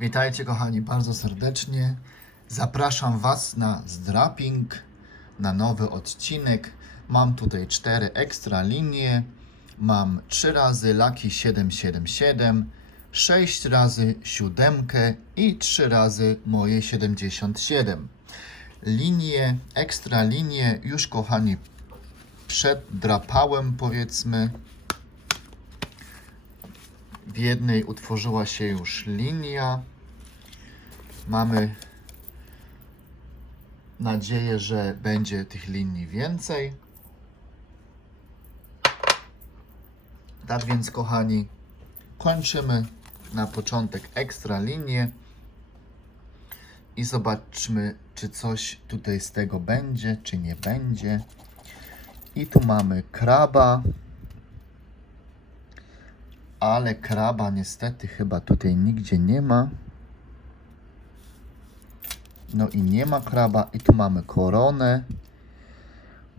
Witajcie kochani bardzo serdecznie. Zapraszam Was na zdrapping, na nowy odcinek. Mam tutaj cztery ekstra linie. Mam 3 razy Lucky 777, 6 razy siódemkę i 3 razy moje 77. Linie, ekstra linie już kochani przeddrapałem powiedzmy. W jednej utworzyła się już linia. Mamy nadzieję, że będzie tych linii więcej. Tak więc, kochani, kończymy na początek ekstra linię i zobaczmy, czy coś tutaj z tego będzie, czy nie będzie. I tu mamy kraba ale kraba niestety chyba tutaj nigdzie nie ma. No i nie ma kraba. I tu mamy koronę.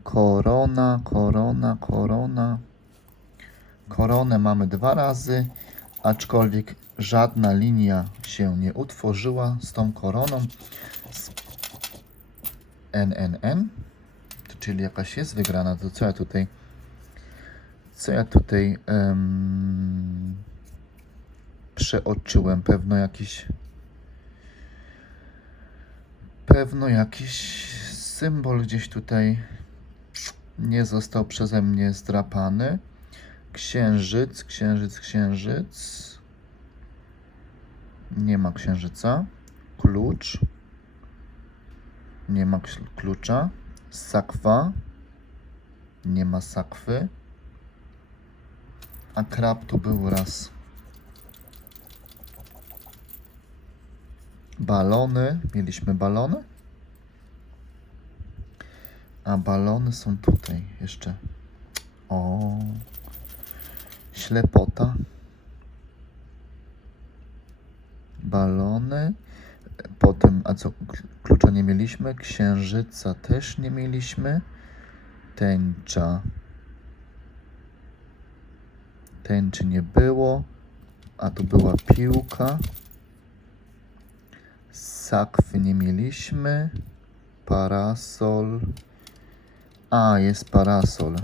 Korona, korona, korona. Koronę mamy dwa razy, aczkolwiek żadna linia się nie utworzyła z tą koroną. Z NNN, czyli jakaś jest wygrana, to co ja tutaj co ja tutaj em, przeoczyłem? Pewno jakiś pewno jakiś symbol gdzieś tutaj nie został przeze mnie zdrapany. Księżyc, księżyc, księżyc. Nie ma księżyca. Klucz. Nie ma klucza. Sakwa. Nie ma sakwy. A krab tu był raz. Balony. Mieliśmy balony? A balony są tutaj jeszcze. O. Ślepota. Balony. Potem, a co? Klucza nie mieliśmy. Księżyca też nie mieliśmy. Tęcza tęczy nie było, a tu była piłka. Sakwy nie mieliśmy. Parasol. A, jest parasol.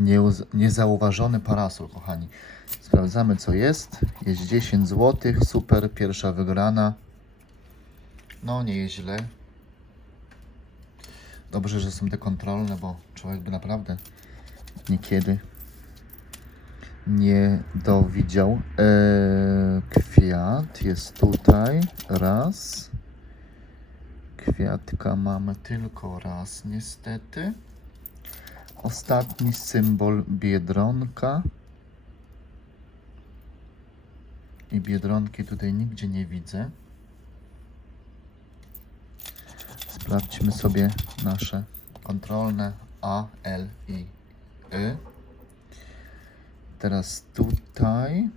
Nieuz- niezauważony parasol, kochani. Sprawdzamy, co jest. Jest 10 zł. Super, pierwsza wygrana. No, nie jest źle. Dobrze, że są te kontrolne, bo człowiek by naprawdę niekiedy nie dowidział. Eee, kwiat jest tutaj. Raz. Kwiatka mamy tylko raz, niestety. Ostatni symbol biedronka. I biedronki tutaj nigdzie nie widzę. Sprawdźmy sobie nasze kontrolne A, L i Y. Teraz tutaj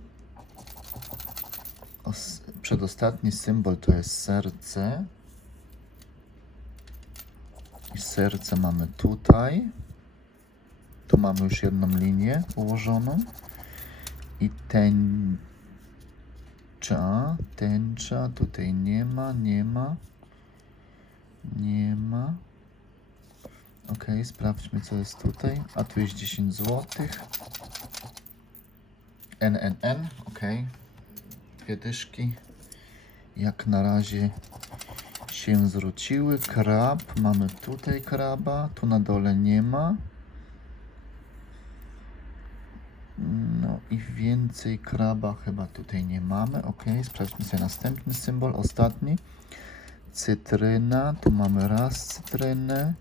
os- przedostatni symbol to jest serce. I serce mamy tutaj. Tu mamy już jedną linię ułożoną. I tęcza, tęcza, tutaj nie ma, nie ma, nie ma. Ok, sprawdźmy co jest tutaj. A tu jest 10 złotych. NNN, ok. Dwie dyszki. Jak na razie się zwróciły. Krab, mamy tutaj kraba, tu na dole nie ma. No i więcej kraba chyba tutaj nie mamy. Ok, sprawdźmy sobie następny symbol, ostatni. Cytryna, tu mamy raz cytrynę,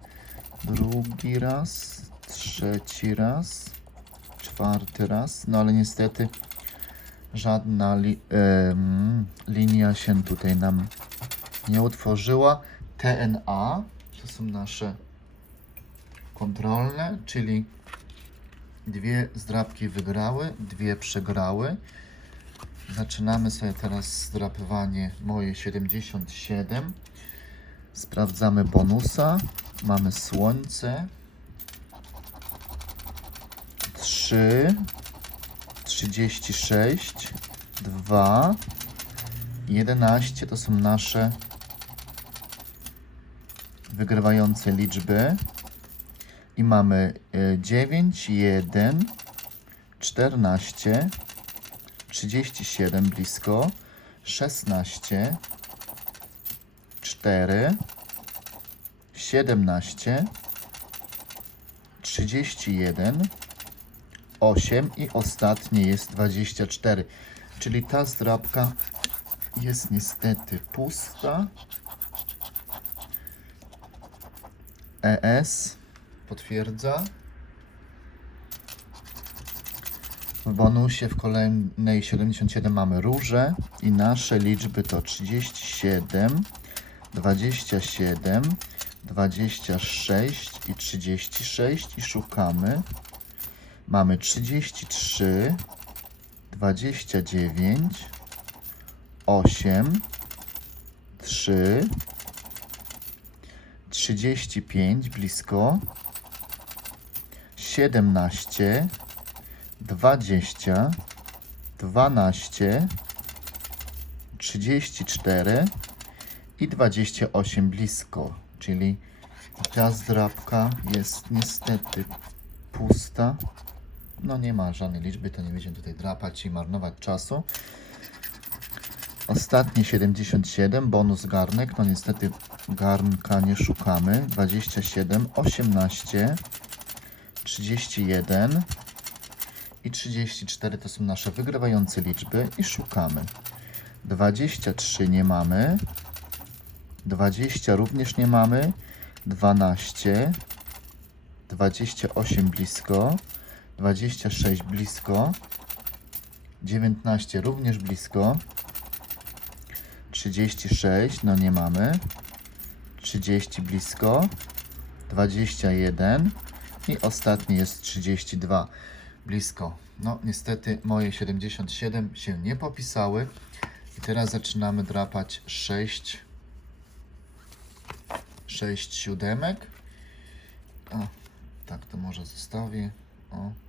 drugi raz, trzeci raz czwarty raz, no ale niestety żadna li, linia się tutaj nam nie utworzyła. TNA to są nasze kontrolne, czyli dwie zdrapki wygrały, dwie przegrały. Zaczynamy sobie teraz zdrapywanie moje 77. Sprawdzamy bonusa. Mamy słońce, 3, 36, 2, 11 to są nasze wygrywające liczby. I mamy y, 9, 1, 14, 37 blisko, 16, 4, 17, 31, 8 i ostatnie jest 24. Czyli ta zdrabka jest niestety pusta. ES potwierdza. W bonusie w kolejnej 77 mamy róże i nasze liczby to 37, 27, 26 i 36 i szukamy. Mamy 33, 29, 8, 3, 35 blisko, 17, 20, 12, 34 i 28 blisko, czyli ta zdrabka jest niestety pusta. No nie ma żadnej liczby, to nie będziemy tutaj drapać i marnować czasu. Ostatnie 77, bonus garnek, no niestety garnka nie szukamy. 27, 18, 31 i 34 to są nasze wygrywające liczby i szukamy. 23 nie mamy, 20 również nie mamy, 12, 28 blisko, 26 blisko, 19 również blisko, 36 no nie mamy, 30 blisko, 21 i ostatni jest 32 blisko. No niestety moje 77 się nie popisały i teraz zaczynamy drapać 6 6 siódemek. O, tak to może zostawię. O.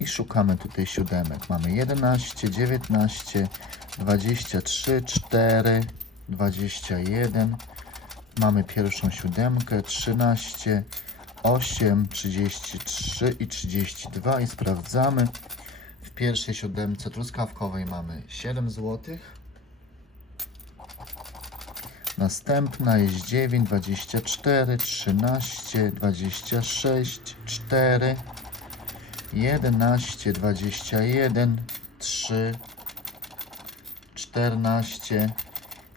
I szukamy tutaj siódemek. Mamy 11, 19, 23, 4, 21. Mamy pierwszą siódemkę, 13, 8, 33 i 32 i sprawdzamy. W pierwszej siódemce truskawkowej mamy 7 złotych. Następna jest 9, 24, 13, 26, 4, 11, 21, 3, 14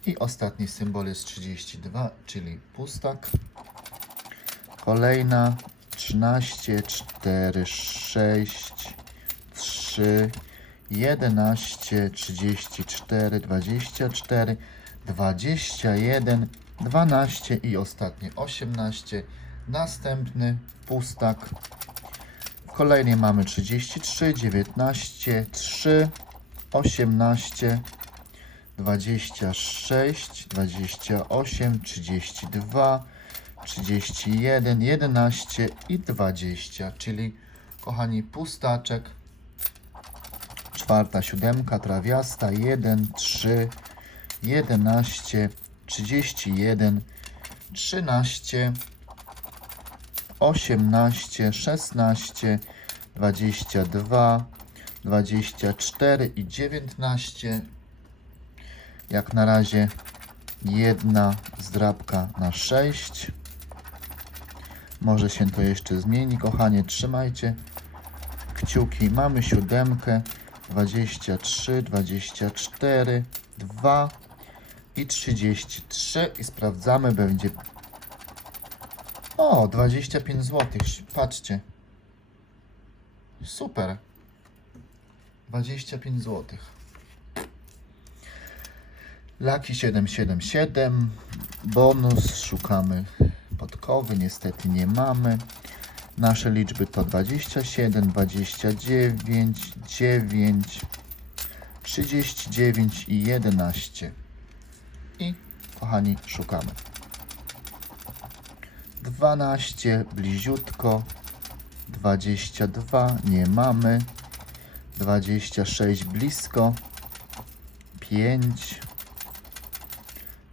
i ostatni symbol jest 32, czyli pustak. Kolejna 13, 4, 6, 3, 11, 34, 24, 21, 12 i ostatnie 18. Następny pustak. W kolejnej mamy 33, 19, 3, 18, 26, 28, 32, 31, 11 i 20, czyli kochani pustaczek. Czwarta siódemka trawiasta 1, 3, 11, 31, 13, 18, 16, 22, 24 i 19. Jak na razie jedna zdrabka na 6. Może się to jeszcze zmieni, kochanie. Trzymajcie kciuki. Mamy siódemkę, 23, 24, 2 i 33 i sprawdzamy, będzie o, 25 zł. Patrzcie. Super. 25 zł. Laki 777. Bonus. Szukamy podkowy. Niestety nie mamy. Nasze liczby to 27, 29, 9, 39 i 11. I kochani, szukamy. 12 bliziutko, 22 nie mamy, 26 blisko, 5,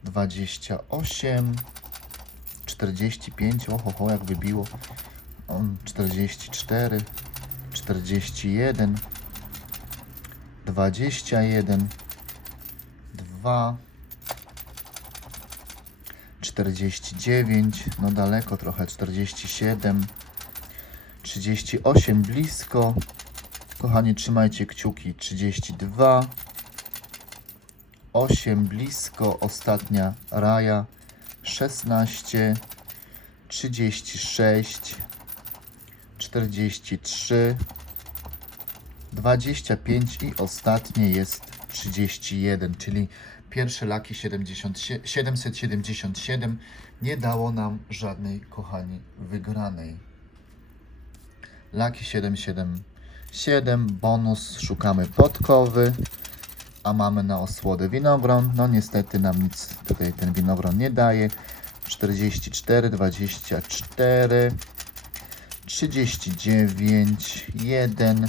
28, 45, oho, ho, jak wybiło. On 44, 41, 21, 2, 49, no daleko trochę, 47, 38 blisko. Kochani, trzymajcie kciuki. 32, 8 blisko, ostatnia raja. 16, 36, 43, 25 i ostatnie jest 31, czyli pierwsze laki 70, 777 nie dało nam żadnej, kochani, wygranej. Laki 777, bonus, szukamy podkowy, a mamy na osłodę winogron. No niestety nam nic tutaj ten winogron nie daje. 44, 24, 39, 1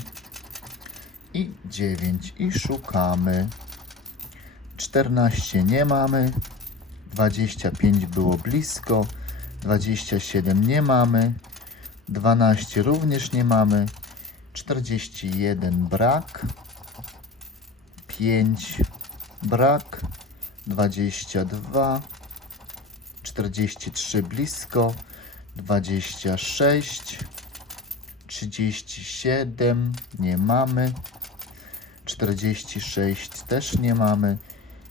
i 9 i szukamy. 14 nie mamy, 25 było blisko, 27 nie mamy, 12 również nie mamy, 41 brak, 5 brak, 22, 43 blisko, 26, 37 nie mamy, 46 też nie mamy,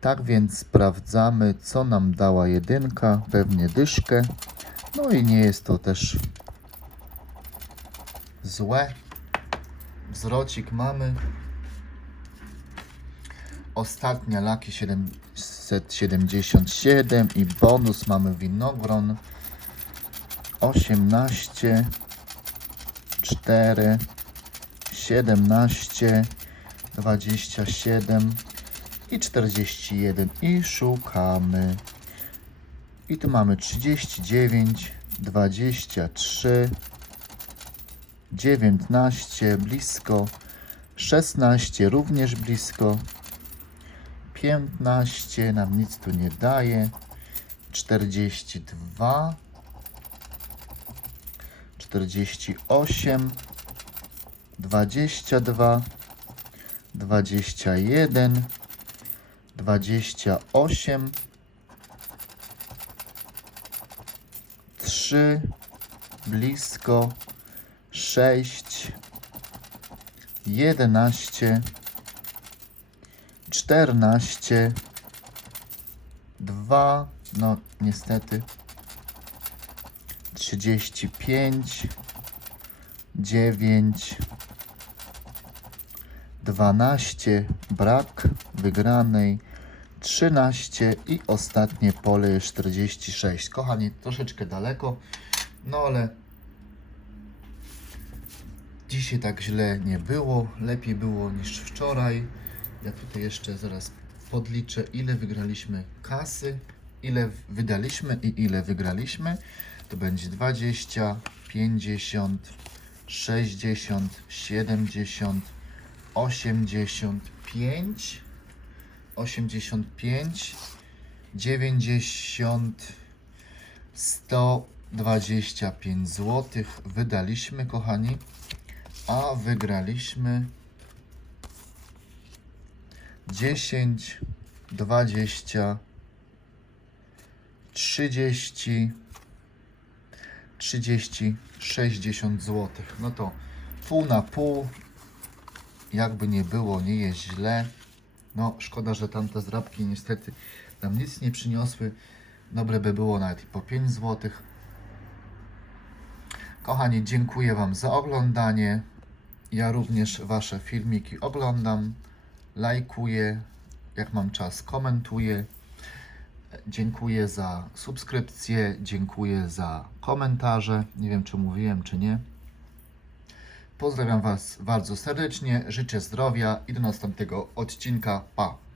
Tak więc sprawdzamy, co nam dała jedynka, pewnie dyszkę. No i nie jest to też złe. Wzrocik mamy. Ostatnia laki 777 i bonus mamy winogron 18 4 17 27 i 41 i szukamy. I tu mamy 39, 23, 19 blisko, 16 również blisko, 15 nam nic tu nie daje, 42, 48, 22, 21, 28, 3, blisko, 6, 11, 14, 2, no niestety, 35, 9, 12, brak wygranej, 13 i ostatnie pole jest 46. Kochani, troszeczkę daleko, no ale dzisiaj tak źle nie było, lepiej było niż wczoraj. Ja tutaj jeszcze zaraz podliczę, ile wygraliśmy kasy, ile wydaliśmy i ile wygraliśmy. To będzie 20, 50, 60, 70, 85, 85, 90, 125 zł wydaliśmy, kochani, a wygraliśmy 10, 20, 30, 30, 60 zł. No to pół na pół. Jakby nie było, nie jest źle. No, szkoda, że tamte zrabki niestety nam nic nie przyniosły. Dobre by było nawet i po 5 zł. Kochani, dziękuję Wam za oglądanie. Ja również Wasze filmiki oglądam, lajkuję, jak mam czas komentuję. Dziękuję za subskrypcję, dziękuję za komentarze. Nie wiem, czy mówiłem, czy nie. Pozdrawiam Was bardzo serdecznie, życzę zdrowia i do następnego odcinka. Pa!